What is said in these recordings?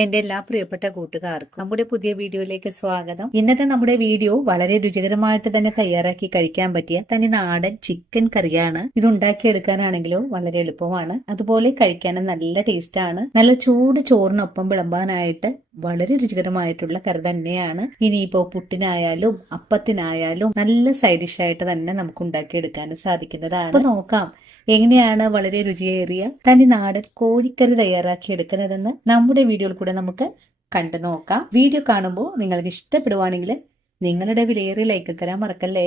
എന്റെ എല്ലാ പ്രിയപ്പെട്ട കൂട്ടുകാർക്കും നമ്മുടെ പുതിയ വീഡിയോയിലേക്ക് സ്വാഗതം. ഇന്നത്തെ നമ്മുടെ വീഡിയോ വളരെ രുചികരമായിട്ട് തന്നെ തയ്യാറാക്കി കഴിക്കാൻ പറ്റിയ തനി നാടൻ ചിക്കൻ കറിയാണ്. ഇത് ഉണ്ടാക്കിയെടുക്കാനാണെങ്കിലോ വളരെ എളുപ്പമാണ്, അതുപോലെ കഴിക്കാനും നല്ല ടേസ്റ്റ് ആണ്. നല്ല ചൂട് ചോറിനൊപ്പം വിളമ്പാനായിട്ട് വളരെ രുചികരമായിട്ടുള്ള കറി തന്നെയാണ്. ഇനിയിപ്പോ പുട്ടിനായാലും അപ്പത്തിനായാലും നല്ല സൈഡ് ഡിഷ് ആയിട്ട് തന്നെ നമുക്ക് ഉണ്ടാക്കിയെടുക്കാനും സാധിക്കുന്നതാണ്. അപ്പൊ നോക്കാം എങ്ങനെയാണ് വളരെ രുചിയേറിയ തനി നാടൻ കോഴിക്കറി തയ്യാറാക്കി എടുക്കുന്നതെന്ന് നമ്മുടെ വീഡിയോയിൽ കൂടെ നമുക്ക് കണ്ടു നോക്കാം. വീഡിയോ കാണുമ്പോൾ നിങ്ങൾക്ക് ഇഷ്ടപ്പെടുവാണെങ്കിൽ നിങ്ങളുടെ വിലയേറിയ ലൈക്ക് തരാൻ മറക്കല്ലേ.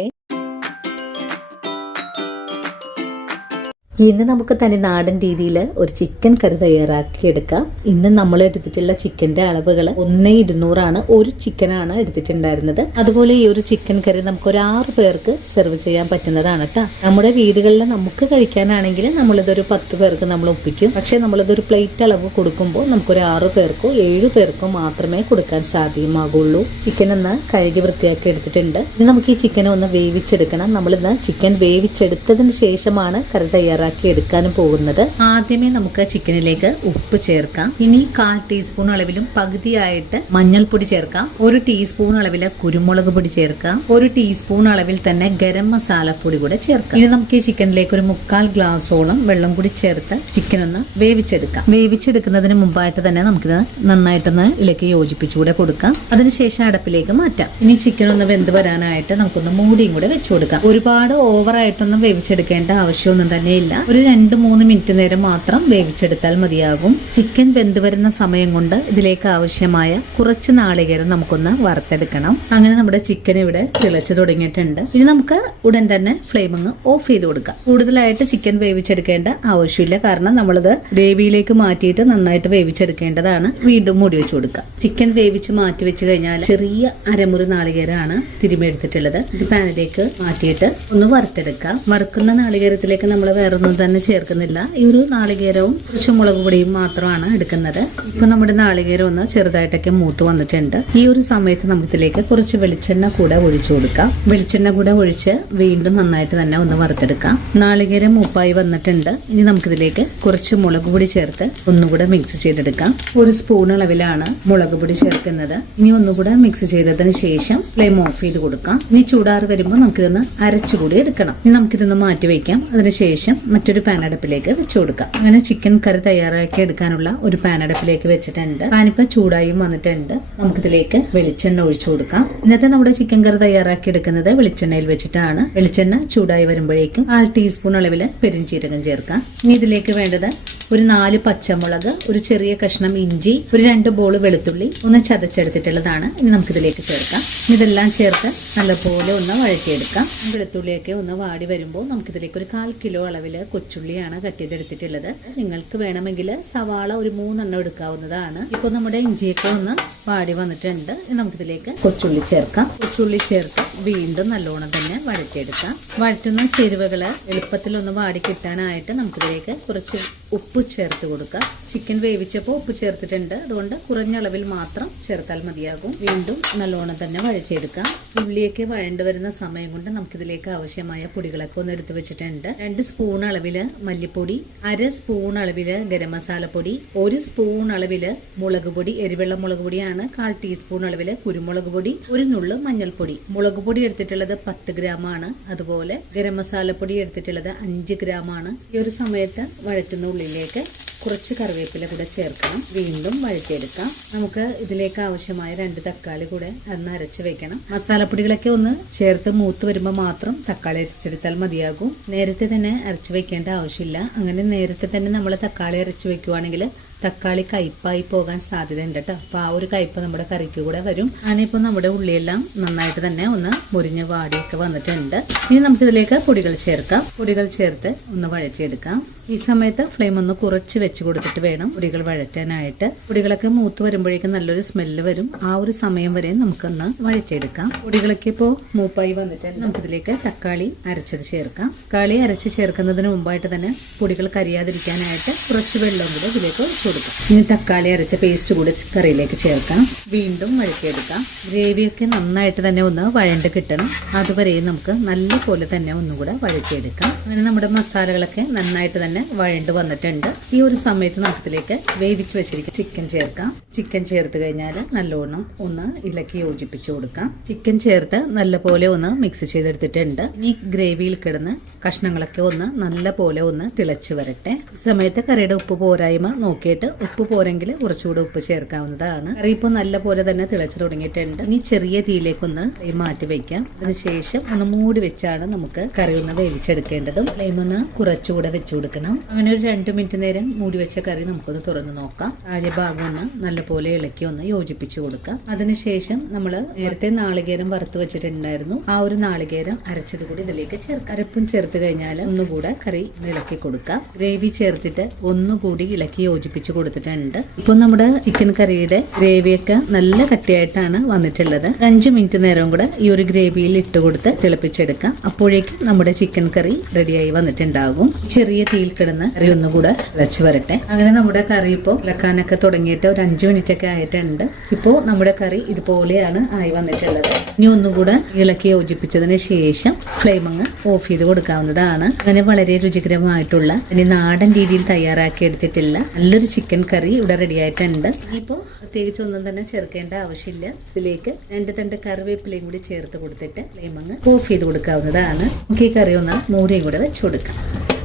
ഇന്ന് നമുക്ക് തനി നാടൻ രീതിയിൽ ഒരു ചിക്കൻ കറി തയ്യാറാക്കി എടുക്കാം. ഇന്ന് നമ്മൾ എടുത്തിട്ടുള്ള ചിക്കന്റെ അളവുകൾ 1:200 ഒരു ചിക്കനാണ് എടുത്തിട്ടുണ്ടായിരുന്നത്. അതുപോലെ ഈ ഒരു ചിക്കൻ കറി നമുക്ക് ഒരു 6 പേർക്ക് സെർവ് ചെയ്യാൻ പറ്റുന്നതാണ് കേട്ടോ. നമ്മുടെ വീടുകളിൽ നമുക്ക് കഴിക്കാനാണെങ്കിൽ നമ്മളിതൊരു 10 പേർക്ക് നമ്മൾ ഒപ്പിക്കും. പക്ഷെ നമ്മളിതൊരു പ്ലേറ്റ് അളവ് കൊടുക്കുമ്പോൾ നമുക്കൊരു 6 പേർക്കോ 7 പേർക്കോ മാത്രമേ കൊടുക്കാൻ സാധ്യമാകുള്ളൂ. ചിക്കൻ ഒന്ന് കഴുകി വൃത്തിയാക്കി എടുത്തിട്ടുണ്ട്. ഇനി നമുക്ക് ഈ ചിക്കനെ ഒന്ന് വേവിച്ചെടുക്കണം. നമ്മളിന്ന് ചിക്കൻ വേവിച്ചെടുത്തതിന് ശേഷമാണ് കറി തയ്യാറാക്കി എടുക്കാനും പോകുന്നത്. ആദ്യമേ നമുക്ക് ചിക്കനിലേക്ക് ഉപ്പ് ചേർക്കാം. ഇനി 1/4 ടീസ്പൂൺ അളവിലും പകുതിയായിട്ട് മഞ്ഞൾപ്പൊടി ചേർക്കാം. 1 ടീസ്പൂൺ അളവില് കുരുമുളക് പൊടി ചേർക്കാം. 1 ടീസ്പൂൺ അളവിൽ തന്നെ ഗരം മസാലപ്പൊടി കൂടെ ചേർക്കാം. ഇനി നമുക്ക് ഈ ചിക്കനിലേക്ക് ഒരു 3/4 ഗ്ലാസോളം വെള്ളം കൂടി ചേർത്ത് ചിക്കൻ ഒന്ന് വേവിച്ചെടുക്കാം. വേവിച്ചെടുക്കുന്നതിന് മുമ്പായിട്ട് തന്നെ നമുക്കിത് നന്നായിട്ടൊന്ന് ഇളക്കി യോജിപ്പിച്ചുകൂടെ കൊടുക്കാം. അതിനുശേഷം അടപ്പിലേക്ക് മാറ്റാം. ഇനി ചിക്കൻ ഒന്ന് വെന്ത് വരാനായിട്ട് നമുക്കൊന്ന് മൂടിയും കൂടെ വെച്ചു കൊടുക്കാം. ഒരുപാട് ഓവറായിട്ടൊന്നും വേവിച്ചെടുക്കേണ്ട ആവശ്യമൊന്നും തന്നെയില്ല. ഒരു 2-3 മിനിറ്റ് നേരം മാത്രം വേവിച്ചെടുത്താൽ മതിയാകും. ചിക്കൻ വെന്ത് വരുന്ന സമയം കൊണ്ട് ഇതിലേക്ക് ആവശ്യമായ കുറച്ച് നാളികേരം നമുക്കൊന്ന് വറുത്തെടുക്കണം. അങ്ങനെ നമ്മുടെ ചിക്കൻ ഇവിടെ തിളച്ചു തുടങ്ങിയിട്ടുണ്ട്. ഇനി നമുക്ക് ഉടൻ തന്നെ ഫ്ലെയിം ഒന്ന് ഓഫ് ചെയ്ത് കൊടുക്കാം. കൂടുതലായിട്ട് ചിക്കൻ വേവിച്ചെടുക്കേണ്ട ആവശ്യമില്ല, കാരണം നമ്മളിത് ഗ്രേവിയിലേക്ക് മാറ്റിയിട്ട് നന്നായിട്ട് വേവിച്ചെടുക്കേണ്ടതാണ്. വീണ്ടും മൂടി വെച്ച് കൊടുക്കാം. ചിക്കൻ വേവിച്ച് മാറ്റി വെച്ച് കഴിഞ്ഞാൽ ചെറിയ അരമുറി നാളികേരമാണ് തിരുമ്മിയെടുത്തിട്ടുള്ളത്. ഇത് പാനിലേക്ക് മാറ്റിയിട്ട് ഒന്ന് വറുത്തെടുക്കാം. വറുക്കുന്ന നാളികേരത്തിലേക്ക് നമ്മൾ വേറെ തന്നെ ചേർക്കുന്നില്ല. ഈ ഒരു നാളികേരവും കുറച്ച് മുളക് പൊടിയും മാത്രമാണ് എടുക്കുന്നത്. ഇപ്പൊ നമ്മുടെ നാളികേരം ഒന്ന് ചെറുതായിട്ടൊക്കെ മൂത്ത് വന്നിട്ടുണ്ട്. ഈ ഒരു സമയത്ത് നമുക്ക് ഇതിലേക്ക് കുറച്ച് വെളിച്ചെണ്ണ കൂടെ ഒഴിച്ചു കൊടുക്കാം. വെളിച്ചെണ്ണ കൂടെ ഒഴിച്ച് വീണ്ടും നന്നായിട്ട് തന്നെ ഒന്ന് വറുത്തെടുക്കാം. നാളികേരം മൂപ്പായി വന്നിട്ടുണ്ട്. ഇനി നമുക്കിതിലേക്ക് കുറച്ച് മുളക് പൊടി ചേർത്ത് ഒന്നുകൂടെ മിക്സ് ചെയ്തെടുക്കാം. 1 സ്പൂൺ അളവിലാണ് മുളക് പൊടി ചേർക്കുന്നത്. ഇനി ഒന്നുകൂടെ മിക്സ് ചെയ്തതിന് ശേഷം ഫ്ലെയിം ഓഫ് ചെയ്ത് കൊടുക്കാം. ഇനി ചൂടാറ് വരുമ്പോൾ നമുക്കിതൊന്ന് അരച്ചുകൂടി എടുക്കണം. ഇനി നമുക്കിതൊന്ന് മാറ്റി വയ്ക്കാം. അതിനുശേഷം മറ്റൊരു പാൻ അടുപ്പിലേക്ക് വെച്ചു കൊടുക്കാം. അങ്ങനെ ചിക്കൻ കറി തയ്യാറാക്കി എടുക്കാനുള്ള ഒരു പാൻ അടുപ്പിലേക്ക് വെച്ചിട്ടുണ്ട്. പാനിപ്പ ചൂടായും വന്നിട്ടുണ്ട്. നമുക്കിതിലേക്ക് വെളിച്ചെണ്ണ ഒഴിച്ചു കൊടുക്കാം. ഇന്നത്തെ നമ്മുടെ ചിക്കൻ കറി തയ്യാറാക്കി എടുക്കുന്നത് വെളിച്ചെണ്ണയിൽ വെച്ചിട്ടാണ്. വെളിച്ചെണ്ണ ചൂടായി വരുമ്പോഴേക്കും 1/2 ടീസ്പൂൺ അളവില് പെരിഞ്ചീരകം ചേർക്കാം. ഇനി ഇതിലേക്ക് വേണ്ടത് ഒരു 4 പച്ചമുളക്, ഒരു ചെറിയ കഷ്ണം ഇഞ്ചി, ഒരു 2 ബോൾ വെളുത്തുള്ളി ഒന്ന് ചതച്ചെടുത്തിട്ടുള്ളതാണ്. ഇനി നമുക്കിതിലേക്ക് ചേർക്കാം. ഇതെല്ലാം ചേർത്ത് നല്ലപോലെ ഒന്ന് വഴറ്റിയെടുക്കാം. വെളുത്തുള്ളിയൊക്കെ ഒന്ന് വാടി വരുമ്പോൾ നമുക്കിതിലേക്ക് ഒരു 1/4 കിലോ അളവില് കൊച്ചുള്ളിയാണ് കട്ട് ചെയ്തെടുത്തിട്ടുള്ളത്. നിങ്ങൾക്ക് വേണമെങ്കിൽ സവാള ഒരു 3 എണ്ണം എടുക്കാവുന്നതാണ്. ഇപ്പോൾ നമ്മുടെ ഇഞ്ചിയൊക്കെ ഒന്ന് വാടി വന്നിട്ടുണ്ട്. നമുക്കിതിലേക്ക് കൊച്ചുള്ളി ചേർക്കാം. കൊച്ചുള്ളി ചേർത്ത് വീണ്ടും നല്ലോണം തന്നെ വഴറ്റിയെടുക്കാം. വഴറ്റുന്ന ചേരുവകള് എളുപ്പത്തിൽ ഒന്ന് വാടി കിട്ടാനായിട്ട് നമുക്കിതിലേക്ക് കുറച്ച് ഉപ്പ് ചേർത്ത് കൊടുക്കാം. ചിക്കൻ വേവിച്ചപ്പോൾ ഉപ്പ് ചേർത്തിട്ടുണ്ട്, അതുകൊണ്ട് കുറഞ്ഞ അളവിൽ മാത്രം ചേർത്താൽ മതിയാകും. വീണ്ടും നല്ലോണം തന്നെ വഴറ്റിയെടുക്കാം. ഉള്ളിയൊക്കെ വഴണ്ടു വരുന്ന സമയം കൊണ്ട് നമുക്കിതിലേക്ക് ആവശ്യമായ പൊടികളൊക്കെ ഒന്ന് എടുത്തു വെച്ചിട്ടുണ്ട്. 2 സ്പൂൺ അളവില് മല്ലിപ്പൊടി, 1/2 സ്പൂൺ അളവില് ഗരം മസാലപ്പൊടി, 1 സ്പൂൺ അളവില് മുളക് പൊടി, എരിവെള്ള മുളക് പൊടിയാണ്, 1/4 ടീസ്പൂൺ അളവില് കുരുമുളക് പൊടി, 1 നുള്ള് മഞ്ഞൾപ്പൊടി. മുളക് പൊടി എടുത്തിട്ടുള്ളത് 10 ഗ്രാമാണ്. അതുപോലെ ഗരം മസാലപ്പൊടി എടുത്തിട്ടുള്ളത് 5 ഗ്രാമാണ്. ഈ ഒരു സമയത്ത് വഴറ്റുന്ന ഉള്ളിലേക്ക് കുറച്ച് കറിവേപ്പില കൂടെ ചേർക്കണം. വീണ്ടും വഴറ്റിയെടുക്കാം. നമുക്ക് ഇതിലേക്ക് ആവശ്യമായ 2 തക്കാളി കൂടെ ഒന്ന് അരച്ച് വെക്കണം. മസാലപ്പൊടികളൊക്കെ ഒന്ന് ചേർത്ത് മൂത്ത് വരുമ്പോൾ മാത്രം തക്കാളി അരച്ചെടുത്താൽ മതിയാകും. നേരത്തെ തന്നെ അരച്ച് വെക്കേണ്ട ആവശ്യമില്ല. അങ്ങനെ നേരത്തെ തന്നെ നമ്മൾ തക്കാളി അരച്ച് വെക്കുവാണെങ്കിൽ തക്കാളി കയ്പായി പോകാൻ സാധ്യതയുണ്ട് കേട്ടോ. അപ്പൊ ആ ഒരു കയ്പ് നമ്മുടെ കറിക്ക് കൂടെ വരും. അങ്ങനെയിപ്പോൾ നമ്മുടെ ഉള്ളിയെല്ലാം നന്നായിട്ട് തന്നെ ഒന്ന് മുരിഞ്ഞ് വാടിയൊക്കെ വന്നിട്ടുണ്ട്. ഇനി നമുക്കിതിലേക്ക് പൊടികൾ ചേർക്കാം. പൊടികൾ ചേർത്ത് ഒന്ന് വഴറ്റിയെടുക്കാം. ഈ സമയത്ത് ഫ്ലെയിം ഒന്ന് കുറച്ച് വെച്ച് കൊടുത്തിട്ട് വേണം പൊടികൾ വഴറ്റാനായിട്ട്. പൊടികളൊക്കെ മൂത്ത് വരുമ്പോഴേക്കും നല്ലൊരു സ്മെല്ല് വരും. ആ ഒരു സമയം വരെ നമുക്കൊന്ന് വഴറ്റിയെടുക്കാം. പൊടികളൊക്കെ ഇപ്പോൾ മൂപ്പായി വന്നിട്ടുണ്ട്. നമുക്കിതിലേക്ക് തക്കാളി അരച്ചത് ചേർക്കാം. തക്കാളി അരച്ച് ചേർക്കുന്നതിന് മുമ്പായിട്ട് തന്നെ പൊടികൾ കരിയാതിരിക്കാനായിട്ട് കുറച്ച് വെള്ളം കൂടെ ഇതിലേക്ക് ഒഴിച്ചു കൊടുക്കാം. ഇനി തക്കാളി അരച്ച പേസ്റ്റ് കൂടി കറിയിലേക്ക് ചേർക്കാം. വീണ്ടും വഴറ്റിയെടുക്കാം. ഗ്രേവിയൊക്കെ നന്നായിട്ട് തന്നെ ഒന്ന് വഴണ്ട് കിട്ടണം. അതുവരെയും നമുക്ക് നല്ല പോലെ തന്നെ ഒന്നുകൂടെ വഴറ്റിയെടുക്കാം. അങ്ങനെ നമ്മുടെ മസാലകളൊക്കെ നന്നായിട്ട് തന്നെ തന്നെ വഴണ്ട് വന്നിട്ടുണ്ട്. ഈ ഒരു സമയത്ത് നമുക്കിതിലേക്ക് വേവിച്ച് വെച്ചിരിക്കുന്ന ചിക്കൻ ചേർക്കാം. ചിക്കൻ ചേർത്ത് കഴിഞ്ഞാൽ നല്ലോണം ഒന്ന് ഇളക്കി യോജിപ്പിച്ചു കൊടുക്കാം. ചിക്കൻ ചേർത്ത് നല്ലപോലെ ഒന്ന് മിക്സ് ചെയ്തെടുത്തിട്ടുണ്ട്. ഈ ഗ്രേവിയിൽ കിടന്ന് കഷ്ണങ്ങളൊക്കെ ഒന്ന് നല്ല പോലെ ഒന്ന് തിളച്ച് വരട്ടെ. ഈ സമയത്ത് കറിയുടെ ഉപ്പ് പോരായ്മ നോക്കിയിട്ട് ഉപ്പ് പോരെങ്കിൽ കുറച്ചുകൂടെ ഉപ്പ് ചേർക്കാവുന്നതാണ്. കറി ഇപ്പോൾ നല്ല പോലെ തന്നെ തിളച്ച് തുടങ്ങിയിട്ടുണ്ട്. ഇനി ചെറിയ തീയിലേക്കൊന്ന് മാറ്റി വെക്കാം. അതിനുശേഷം ഒന്ന് മൂടി വെച്ചാണ് നമുക്ക് കറി ഒന്ന് വേവിച്ചെടുക്കേണ്ടതും. ഫ്ലെയിം ഒന്ന് കുറച്ചുകൂടെ വെച്ചു കൊടുക്കണം. അങ്ങനെ ഒരു 2 മിനിറ്റ് നേരം മൂടി വെച്ച കറി നമുക്കൊന്ന് തുറന്ന് നോക്കാം. താഴെ ഭാഗം ഒന്ന് നല്ലപോലെ ഇളക്കി ഒന്ന് യോജിപ്പിച്ചു കൊടുക്കാം. അതിനുശേഷം നമ്മൾ നേരത്തെ നാളികേരം വറുത്ത് വെച്ചിട്ടുണ്ടായിരുന്നു. ആ ഒരു നാളികേരം അരച്ചത് കൂടി ഇതിലേക്ക് ചേർക്കാം. അരപ്പും ചേർത്ത് കഴിഞ്ഞാൽ ഒന്നുകൂടെ കറി ഇളക്കി കൊടുക്കാം. ഗ്രേവി ചേർത്തിട്ട് ഒന്നുകൂടി ഇളക്കി യോജിപ്പിച്ച് കൊടുത്തിട്ടുണ്ട്. ഇപ്പൊ നമ്മുടെ ചിക്കൻ കറിയുടെ ഗ്രേവിയൊക്കെ നല്ല കട്ടിയായിട്ടാണ് വന്നിട്ടുള്ളത്. 5 മിനിറ്റ് നേരം കൂടെ ഈ ഒരു ഗ്രേവിയിൽ ഇട്ട് കൊടുത്ത് തിളപ്പിച്ചെടുക്കാം. അപ്പോഴേക്കും നമ്മുടെ ചിക്കൻ കറി റെഡിയായി വന്നിട്ടുണ്ടാകും. ചെറിയ തീയിൽ കിടന്ന് കറി ഒന്നുകൂടെ തിളച്ച് വരട്ടെ. അങ്ങനെ നമ്മുടെ കറി ഇപ്പോൾ ഇളക്കാനൊക്കെ തുടങ്ങിയിട്ട് ഒരു 5 മിനിറ്റ് ഒക്കെ ആയിട്ടുണ്ട്. ഇപ്പോൾ നമ്മുടെ കറി ഇതുപോലെയാണ് ആയി വന്നിട്ടുള്ളത്. ഇനി ഒന്നുകൂടെ ഇളക്കി യോജിപ്പിച്ചതിന് ശേഷം ഫ്ലെയിം അങ്ങ് ഓഫ് ചെയ്ത് കൊടുക്കാവുന്നതാണ്. അങ്ങനെ വളരെ രുചികരമായിട്ടുള്ള ഇനി നാടൻ രീതിയിൽ തയ്യാറാക്കി എടുത്തിട്ടില്ല നല്ലൊരു ചിക്കൻ കറി ഇവിടെ റെഡി ആയിട്ടുണ്ട്. ഇനിയിപ്പോൾ പ്രത്യേകിച്ച് ഒന്നും തന്നെ ചേർക്കേണ്ട ആവശ്യമില്ല. ഇതിലേക്ക് 2 തണ്ട് കറിവേപ്പിലയും കൂടി ചേർത്ത് കൊടുത്തിട്ട് ഫ്ലെയിം അങ്ങ് ഓഫ് ചെയ്ത് കൊടുക്കാവുന്നതാണ്. നമുക്ക് ഈ കറി ഒന്ന് മൂടിയും കൂടെ വെച്ച് കൊടുക്കാം.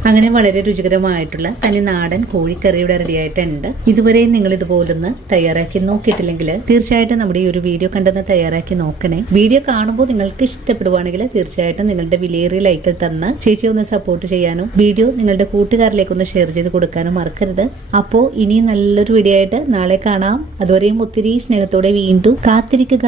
അങ്ങനെ വളരെ രുചികരമായിട്ടുള്ള തനി നാടൻ കോഴിക്കറി ഇവിടെ റെഡി ആയിട്ടുണ്ട്. ഇതുവരെ നിങ്ങൾ ഇതുപോലൊന്ന് തയ്യാറാക്കി നോക്കിയിട്ടില്ലെങ്കിൽ തീർച്ചയായിട്ടും നമ്മുടെ ഈ ഒരു വീഡിയോ കണ്ടെന്ന് തയ്യാറാക്കി നോക്കണേ. വീഡിയോ കാണുമ്പോൾ നിങ്ങൾക്ക് ഇഷ്ടപ്പെടുവാണെങ്കിൽ തീർച്ചയായിട്ടും നിങ്ങളുടെ വിലയേറിയ ലൈക്കിൽ തന്ന് ചേച്ചി ഒന്ന് സപ്പോർട്ട് ചെയ്യാനും വീഡിയോ നിങ്ങളുടെ കൂട്ടുകാരിലേക്ക് ഒന്ന് ഷെയർ ചെയ്ത് കൊടുക്കാനും മറക്കരുത്. അപ്പോൾ ഇനി നല്ലൊരു വീഡിയോ ആയിട്ട് നാളെ കാണാം. അതുവരെയും ഒത്തിരി സ്നേഹത്തോടെ വീണ്ടും കാത്തിരിക്കുക.